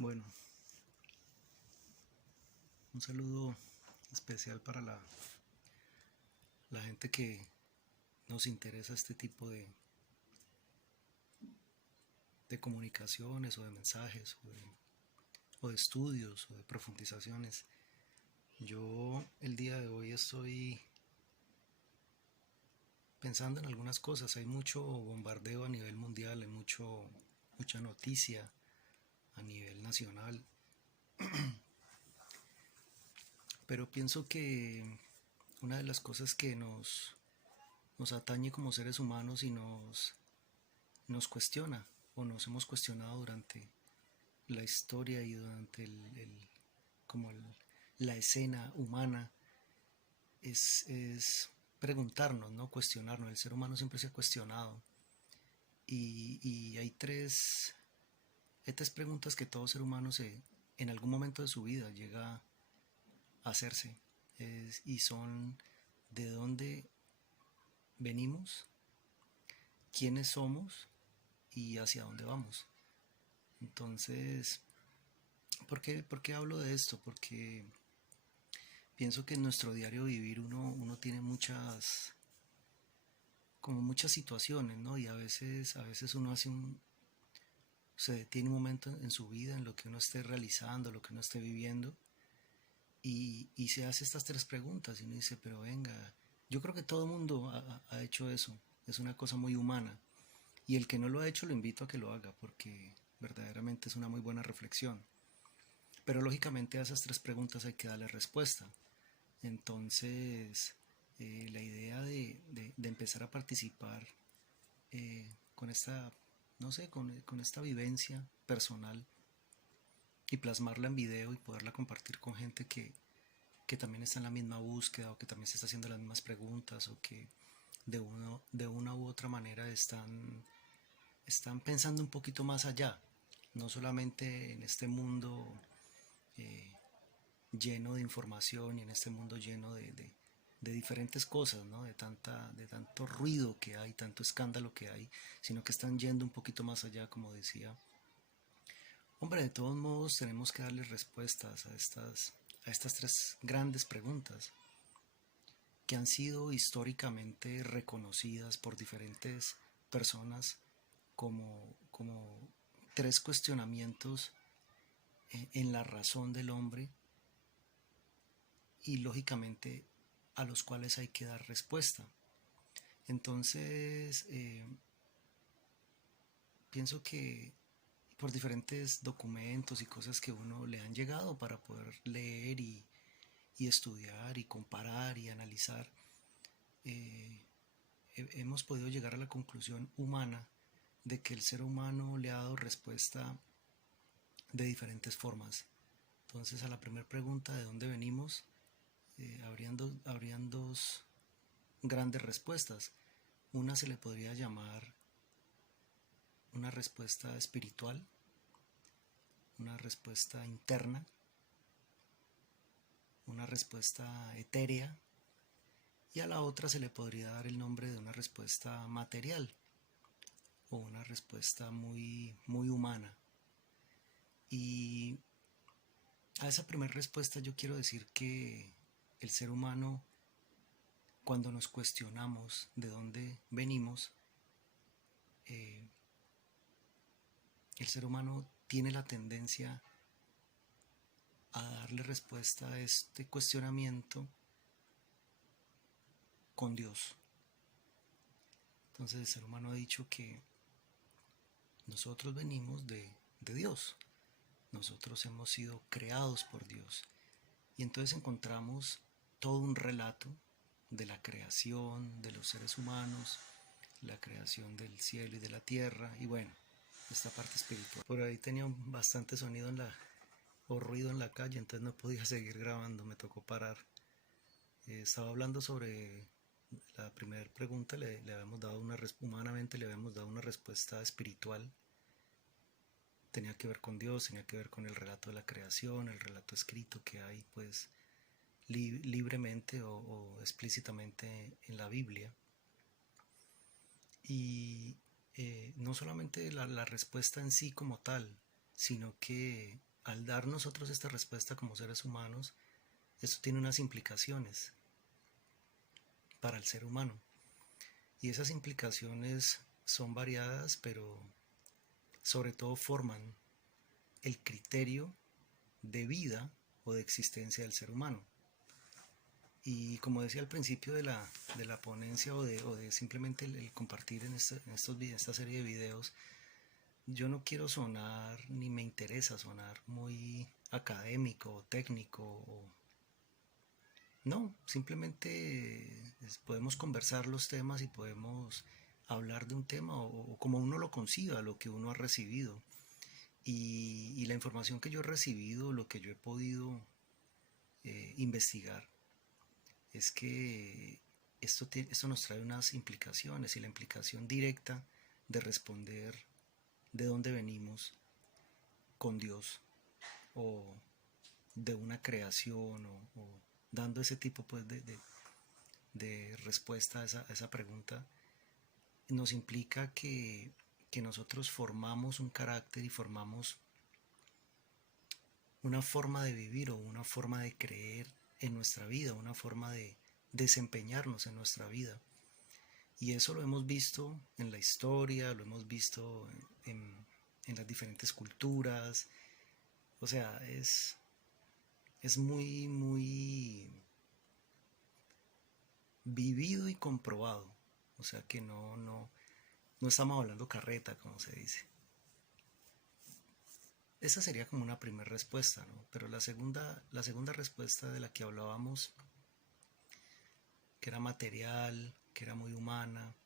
Bueno, un saludo especial para la gente que nos interesa este tipo de comunicaciones o de mensajes o de estudios o de profundizaciones. Yo el día de hoy estoy pensando en algunas cosas. Hay mucho bombardeo a nivel mundial, hay mucha noticia a nivel nacional, pero pienso que una de las cosas que nos atañe como seres humanos y nos cuestiona o nos hemos cuestionado durante la historia y durante como la escena humana es preguntarnos, ¿no? Cuestionarnos. El ser humano siempre se ha cuestionado y hay tres preguntas que todo ser humano en algún momento de su vida llega a hacerse y son: ¿de dónde venimos? ¿Quiénes somos? ¿Y hacia dónde vamos? Entonces, por qué hablo de esto? Porque pienso que en nuestro diario vivir uno tiene como muchas situaciones, ¿no? Y a veces uno se detiene un momento en su vida, en lo que uno esté realizando, lo que uno esté viviendo, y se hace estas tres preguntas y uno dice, pero venga, yo creo que todo el mundo ha hecho eso, es una cosa muy humana. Y el que no lo ha hecho lo invito a que lo haga porque verdaderamente es una muy buena reflexión. Pero lógicamente a esas tres preguntas hay que darle respuesta. Entonces, la idea de empezar a participar con esta, no sé, con esta vivencia personal y plasmarla en video y poderla compartir con gente que también está en la misma búsqueda o que también se está haciendo las mismas preguntas o que de una u otra manera están pensando un poquito más allá, no solamente en este mundo eh, lleno de información y en este mundo lleno de diferentes cosas, ¿no? De tanto ruido que hay, tanto escándalo que hay, sino que están yendo un poquito más allá, como decía. Hombre, de todos modos tenemos que darle respuestas a estas tres grandes preguntas que han sido históricamente reconocidas por diferentes personas como tres cuestionamientos en la razón del hombre y lógicamente a los cuales hay que dar respuesta. Entonces, pienso que por diferentes documentos y cosas que uno le han llegado para poder leer y estudiar y comparar y analizar, eh, hemos podido llegar a la conclusión humana de que el ser humano le ha dado respuesta de diferentes formas. Entonces, a la primera pregunta de dónde venimos, habrían dos grandes respuestas. Una se le podría llamar una respuesta espiritual, una respuesta interna, una respuesta etérea, y a la otra se le podría dar el nombre de una respuesta material o una respuesta muy humana. Y a esa primera respuesta yo quiero decir que el ser humano, cuando nos cuestionamos de dónde venimos, eh, el ser humano tiene la tendencia a darle respuesta a este cuestionamiento con Dios. Entonces el ser humano ha dicho que nosotros venimos de Dios, nosotros hemos sido creados por Dios. Y entonces encontramos todo un relato de la creación de los seres humanos, la creación del cielo y de la tierra, y bueno, esta parte espiritual. Por ahí tenía bastante sonido o ruido en la calle, entonces no podía seguir grabando, me tocó parar. Estaba hablando sobre la primera pregunta, le habíamos dado humanamente le habíamos dado una respuesta espiritual. Tenía que ver con Dios, tenía que ver con el relato de la creación, el relato escrito que hay pues libremente o explícitamente en la Biblia. Y no solamente la respuesta en sí como tal, sino que al dar nosotros esta respuesta como seres humanos, esto tiene unas implicaciones para el ser humano. Y esas implicaciones son variadas, pero sobre todo forman el criterio de vida o de existencia del ser humano. Y como decía al principio de la ponencia o de simplemente el compartir en esta serie de videos, yo no quiero sonar ni me interesa sonar muy académico o técnico. No, simplemente podemos conversar los temas y podemos hablar de un tema o como uno lo conciba, lo que uno ha recibido. Y la información que yo he recibido, lo que yo he podido investigar, es que esto nos trae unas implicaciones y la implicación directa de responder de dónde venimos con Dios o de una creación o dando ese tipo pues, de respuesta a esa pregunta, nos implica que nosotros formamos un carácter y formamos una forma de vivir o una forma de creer en nuestra vida, una forma de desempeñarnos en nuestra vida. Y eso lo hemos visto en la historia, lo hemos visto en las diferentes culturas. O sea, es muy, muy vivido y comprobado. O sea que no estamos hablando carreta, como se dice. Esa sería como una primera respuesta, ¿no? Pero la segunda respuesta de la que hablábamos, que era material, que era muy humana,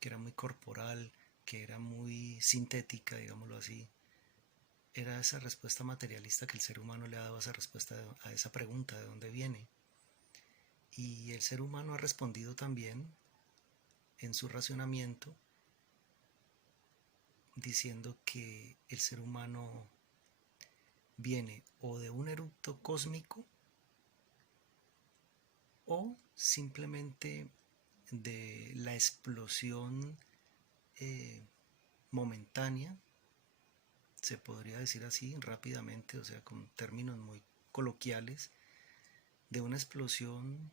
que era muy corporal, que era muy sintética, digámoslo así, era esa respuesta materialista que el ser humano le ha dado a esa pregunta de dónde viene. Y el ser humano ha respondido también en su racionamiento diciendo que el ser humano viene o de un eructo cósmico o simplemente de la explosión eh, momentánea, se podría decir así rápidamente, o sea, con términos muy coloquiales, de una explosión,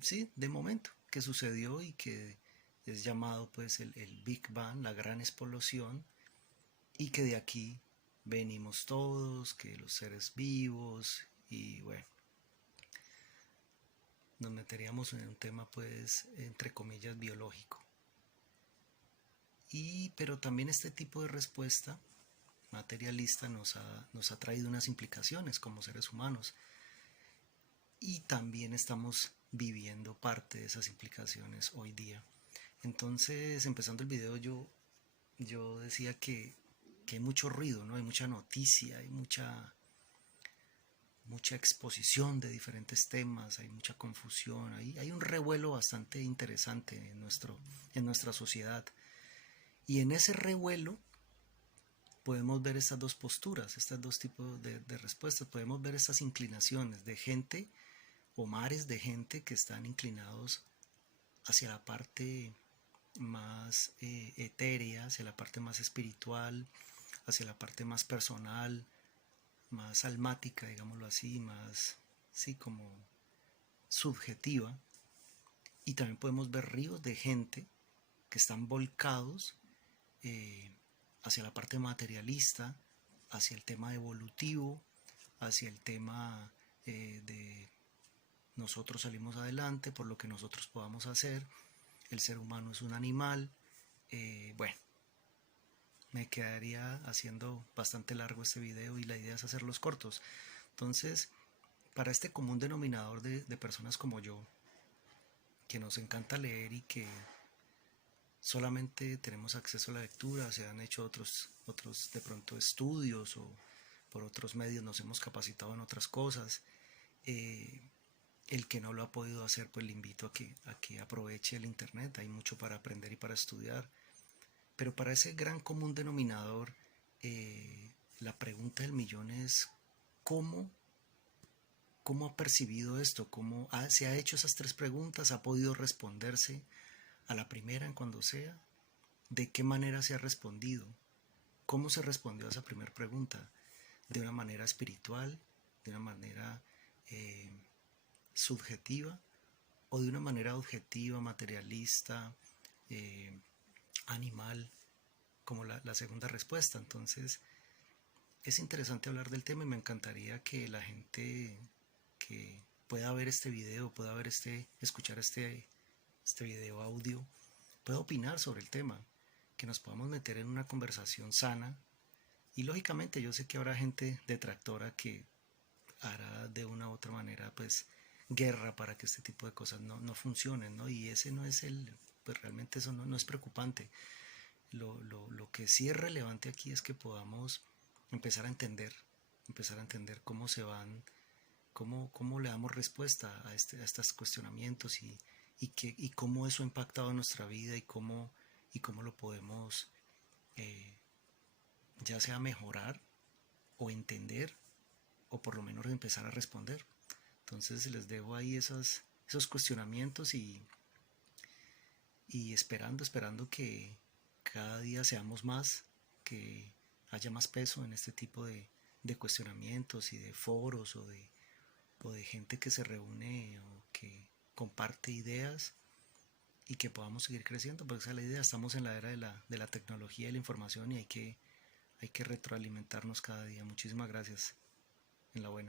sí, de momento, que sucedió y que es llamado pues el Big Bang, la gran explosión, y que de aquí venimos todos, que los seres vivos, y bueno, nos meteríamos en un tema pues entre comillas biológico. Pero también este tipo de respuesta materialista nos ha traído unas implicaciones como seres humanos y también estamos viviendo parte de esas implicaciones hoy día. Entonces, empezando el video, yo decía que hay mucho ruido, ¿no? Hay mucha noticia, hay mucha exposición de diferentes temas, hay mucha confusión, hay un revuelo bastante interesante en nuestra sociedad. Y en ese revuelo podemos ver estas dos posturas, estos dos tipos de respuestas, podemos ver estas inclinaciones de gente o mares de gente que están inclinados hacia la parte más etérea, hacia la parte más espiritual, hacia la parte más personal, más almática, digámoslo así, más, sí, como subjetiva. Y también podemos ver ríos de gente que están volcados eh, hacia la parte materialista, hacia el tema evolutivo, hacia el tema de nosotros salimos adelante por lo que nosotros podamos hacer, el ser humano es un animal, bueno, me quedaría haciendo bastante largo este video y la idea es hacerlos cortos. Entonces, para este común denominador de personas como yo, que nos encanta leer y que solamente tenemos acceso a la lectura, se han hecho otros de pronto estudios o por otros medios nos hemos capacitado en otras cosas. El que no lo ha podido hacer, pues le invito a que aproveche el internet, hay mucho para aprender y para estudiar. Pero para ese gran común denominador, la pregunta del millón es ¿cómo, cómo ha percibido esto? Se ha hecho esas tres preguntas? ¿Ha podido responderse a la primera en cuando sea? ¿De qué manera se ha respondido? ¿Cómo se respondió a esa primera pregunta? de una manera espiritual, de una manera eh, subjetiva o de una manera objetiva, materialista, eh, animal, como la segunda respuesta. Entonces, es interesante hablar del tema y me encantaría que la gente que pueda ver este video, pueda ver escuchar este video audio, pueda opinar sobre el tema, que nos podamos meter en una conversación sana. Y lógicamente yo sé que habrá gente detractora que hará de una u otra manera pues guerra para que este tipo de cosas no funcionen, ¿no? Y ese no es pues realmente eso no es preocupante. Lo que sí es relevante aquí es que podamos empezar empezar a entender cómo se van, cómo le damos respuesta a estos cuestionamientos y cómo eso ha impactado en nuestra vida y cómo lo podemos eh, ya sea mejorar o entender o por lo menos empezar a responder. Entonces les dejo ahí esos cuestionamientos y esperando que cada día seamos más, que haya más peso en este tipo de cuestionamientos y de foros o de gente que se reúne o que comparte ideas y que podamos seguir creciendo, porque esa es la idea. Estamos en la era de la tecnología y la información y hay que retroalimentarnos cada día. Muchísimas gracias. En la buena.